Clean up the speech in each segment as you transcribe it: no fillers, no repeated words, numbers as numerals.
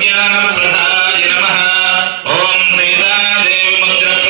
ज्ञान प्रदाय नमः। ओम सीता देवी मुद्रा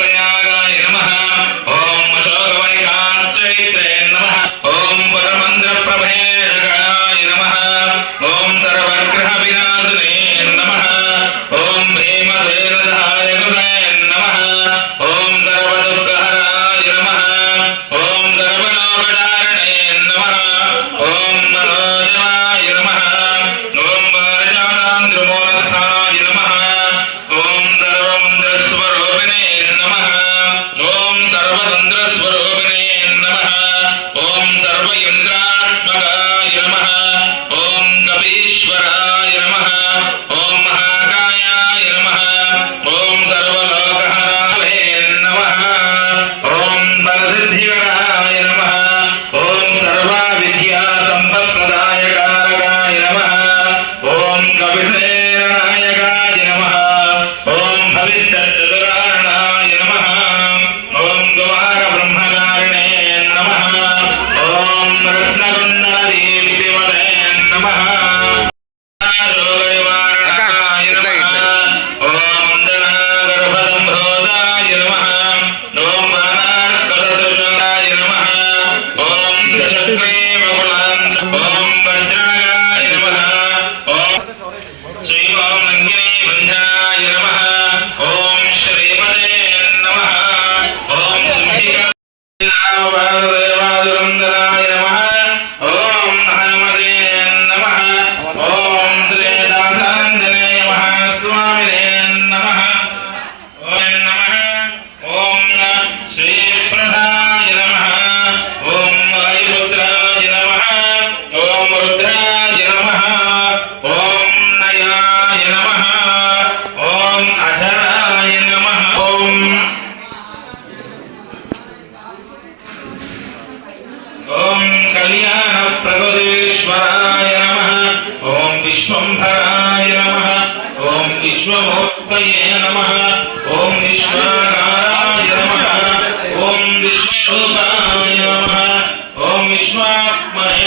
विश्वमूर्तये नमः ओम विश्वाकाराय नमः ओम विश्वरूपाय नमः ओम विश्वात्मने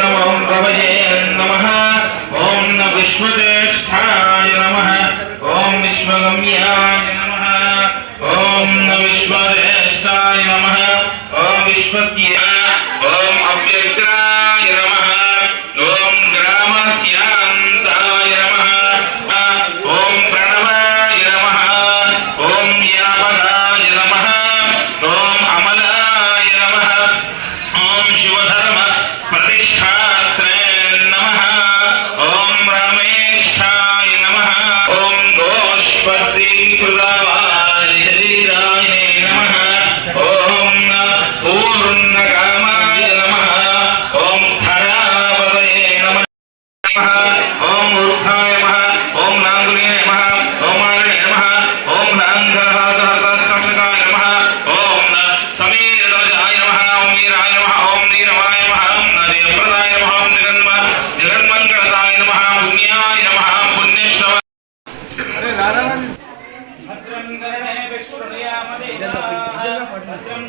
नमः ओम कवये नमः ओम न विश्वज्येष्ठाय नमः ओम विश्वगम्याय नमः ओम न विश्वज्येष्ठाय नमः ओम विश्वज्ञा ओम अव्यक्ताय नमः ओम ग्रामस्यान्ताय नमः ओम प्रणवाय नमः ओम व्यापकाय नमः ओम अमलाय नमः ओम शिवधर्म प्रतिष्ठात्रे नमः ओम रामेष्ठाय नमः ओम गोष्पतिकृताय शरीराय नमः ओम पूर्णकामाय नमः ओम खरावतये नमः ओम मूर्खाय नमः ओम नांगुले नमः ओम आरणे नमः ओम नांगहतहतक्षकाय नमः ओम समीरध्वजाय नमः ओम वीराय नमः ओम नीरवाय नमः ओम नरेन्द्रदाय नमः ओम जगन्मंगलदाय नमः पुण्याय नमः पुण्यश्रव भद्रं करणे विष्णुर्यामदेवाः भद्रं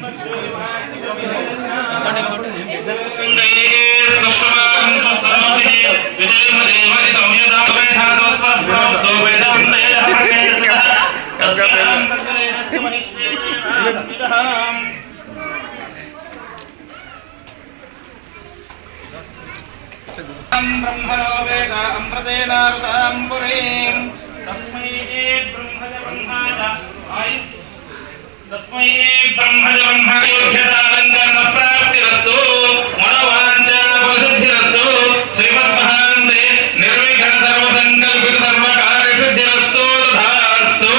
तस्मै ब्रह्मज ब्रह्मयोग्यतालङ्करण प्राप्तिरस्तु मनोवाञ्छा फलसिद्धिरस्तु श्रीमद्महान्ते निर्विघ्न सर्वसङ्कल्पित सर्वकार्यसिद्धिरस्तु तथास्तु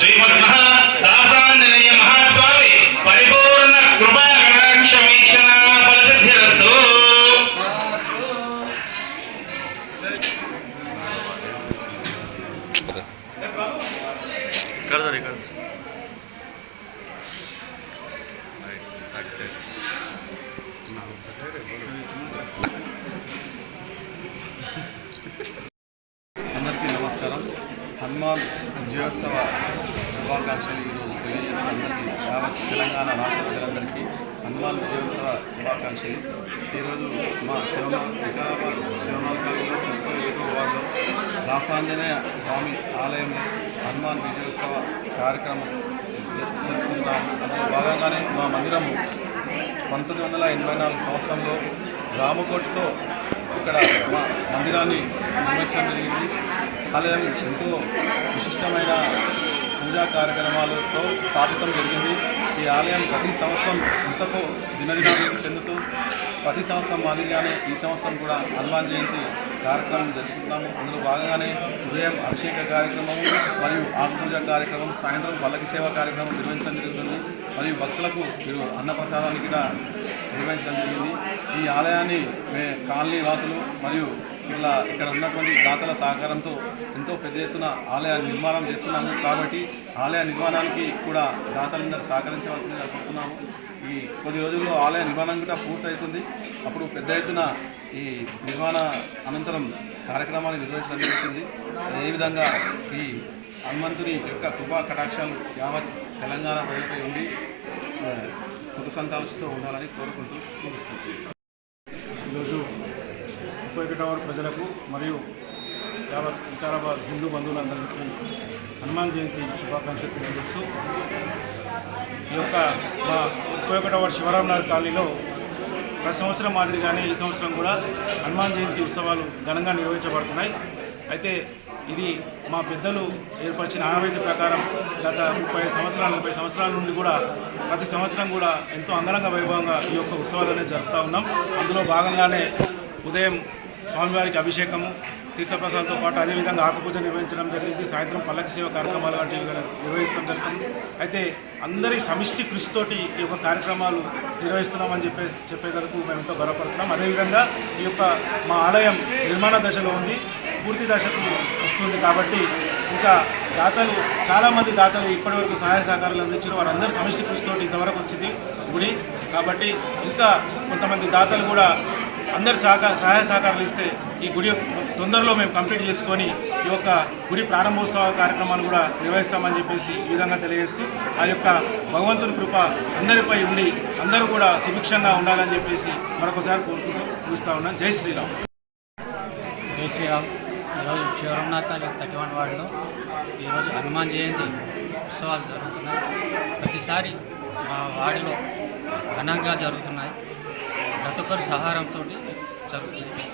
श्रीमद्महा दासाञ्जनेय महास्वामी परिपूर्ण कृपा कटाक्षवीक्षण फलसिद्धिरस्तु అందరికీ నమస్కారం. హనుమాన్ విజయోత్సవ శుభాకాంక్షలు ఈరోజు తెలియజేస్తున్న అందరికీ యావత్ తెలంగాణ రాష్ట్ర ప్రజలందరికీ హనుమాన్ విజయోత్సవ శుభాకాంక్షలు. ఈరోజు మా వికారాబాద్ శివనాల్ కాలంలో 37వ వార్డులో దాసాంజనేయ స్వామి ఆలయంలో హనుమాన్ విజయోత్సవ కార్యక్రమం జరుపుకుంటున్నాము. అందులో భాగంగానే మా మందిరము 1984 సంవత్సరంలో రామకోటితో ఇక్కడ మా మందిరాన్ని నిర్మించడం జరిగింది. ఆలయం ఎంతో విశిష్టమైన పూజా కార్యక్రమాలతో స్థాపితం జరిగింది. ఈ ఆలయం ప్రతి సంవత్సరం ఇంతకు దినదినాభివృద్ధి చెందుతూ ప్రతి సంవత్సరం మాదిరిగానే ఈ సంవత్సరం కూడా హనుమాన్ జయంతి కార్యక్రమం జరుపుకుంటున్నాము. అందులో భాగంగానే ఉదయం అభిషేక కార్యక్రమం మరియు ఆకుపూజ కార్యక్రమం, సాయంత్రం పల్లకి సేవ కార్యక్రమం నిర్వహించడం జరుగుతుంది. మరియు భక్తులకు అన్నప్రసాదాన్ని కూడా నిర్వహించడం జరిగింది. ఈ ఆలయాన్ని కాలనీ వాసులు మరియు ఇక్కడ ఉన్నటువంటి దాతల సహకారంతో ఎంతో పెద్ద ఎత్తున ఆలయ నిర్మాణం చేస్తున్నాము. కాబట్టి ఆలయ నిర్మాణానికి కూడా దాతలందరూ సహకరించవలసిందిగా కోరుతున్నాము. ఈ కొద్ది రోజుల్లో ఆలయ నిర్మాణం కూడా పూర్తవుతుంది. అప్పుడు పెద్ద ఎత్తున ఈ నిర్మాణ అనంతరం కార్యక్రమాన్ని నిర్వహించడం జరుగుతుంది. అదేవిధంగా ఈ హనుమంతుని యొక్క కృపా కటాక్షాలు యావత్ తెలంగాణ ప్రజలపై ఉండి సుఖ సంతాలతో ఉండాలని కోరుకుంటూ ముగిస్తుంది. ఈరోజు 31వ వార్డు ప్రజలకు మరియు యావత్ వికారాబాద్ హిందూ బంధువులందరికీ హనుమాన్ జయంతి శుభాకాంక్షలు తెలియజేస్తూ ఈ యొక్క మా 31వ వార్డు శివరామనగర్ కాలనీలో ప్రతి సంవత్సరం మాదిరిగానే ఈ సంవత్సరం కూడా హనుమాన్ జయంతి ఉత్సవాలు ఘనంగా నిర్వహించబడుతున్నాయి. అయితే ఇది మా పెద్దలు ఏర్పరిచిన ఆనవాయితీ ప్రకారం గత 30 సంవత్సరాల 40 సంవత్సరాల నుండి కూడా ప్రతి సంవత్సరం కూడా ఎంతో అంగరంగ వైభవంగా ఈ యొక్క ఉత్సవాలు అనేది జరుపుతూ ఉన్నాం. అందులో భాగంగానే ఉదయం స్వామివారికి అభిషేకము, తీర్థప్రసాదంతో పాటు అదేవిధంగా ఆకుపూజ నిర్వహించడం జరిగింది. సాయంత్రం పల్లకి సేవ కార్యక్రమాలు వంటివి నిర్వహించడం జరుగుతుంది. అయితే అందరి సమిష్టి కృషితోటి ఈ యొక్క కార్యక్రమాలు నిర్వహిస్తున్నామని చెప్పేందుకు మేము ఎంతో గర్వపడుతున్నాం. అదేవిధంగా ఈ యొక్క మా ఆలయం నిర్మాణ దశలో ఉంది, పూర్తి దశకు వస్తుంది. కాబట్టి ఇంకా దాతలు చాలామంది దాతలు ఇప్పటివరకు సహాయ సహకారాలు అందించారు. వారందరూ సమిష్టి కృషితోటి ఇంతవరకు వచ్చింది గుడి. కాబట్టి ఇంకా కొంతమంది దాతలు కూడా అందరి సహాయ సహకారాలు ఇస్తే ఈ గుడి తొందరలో మేము కంప్లీట్ చేసుకొని ఈ యొక్క గుడి ప్రారంభోత్సవ కార్యక్రమాన్ని కూడా నిర్వహిస్తామని చెప్పేసి ఈ విధంగా తెలియజేస్తూ ఆ యొక్క భగవంతుని కృప అందరిపై ఉండి అందరూ కూడా సుభిక్షంగా ఉండాలని చెప్పేసి మరొకసారి కోరుకుంటూ ముగిస్తా ఉన్నాను. జై శ్రీరామ్. జై శ్రీరామ్. ఈరోజు శివరంనాథ్ 31 వార్డులో ఈరోజు హనుమాన్ జయంతి ఉత్సవాలు జరుగుతున్నాయి. ప్రతిసారి మా వార్డులో ఘనంగా జరుగుతున్నాయి. ప్రతి ఒక్కరి సహారంతో జరుగుతుంది.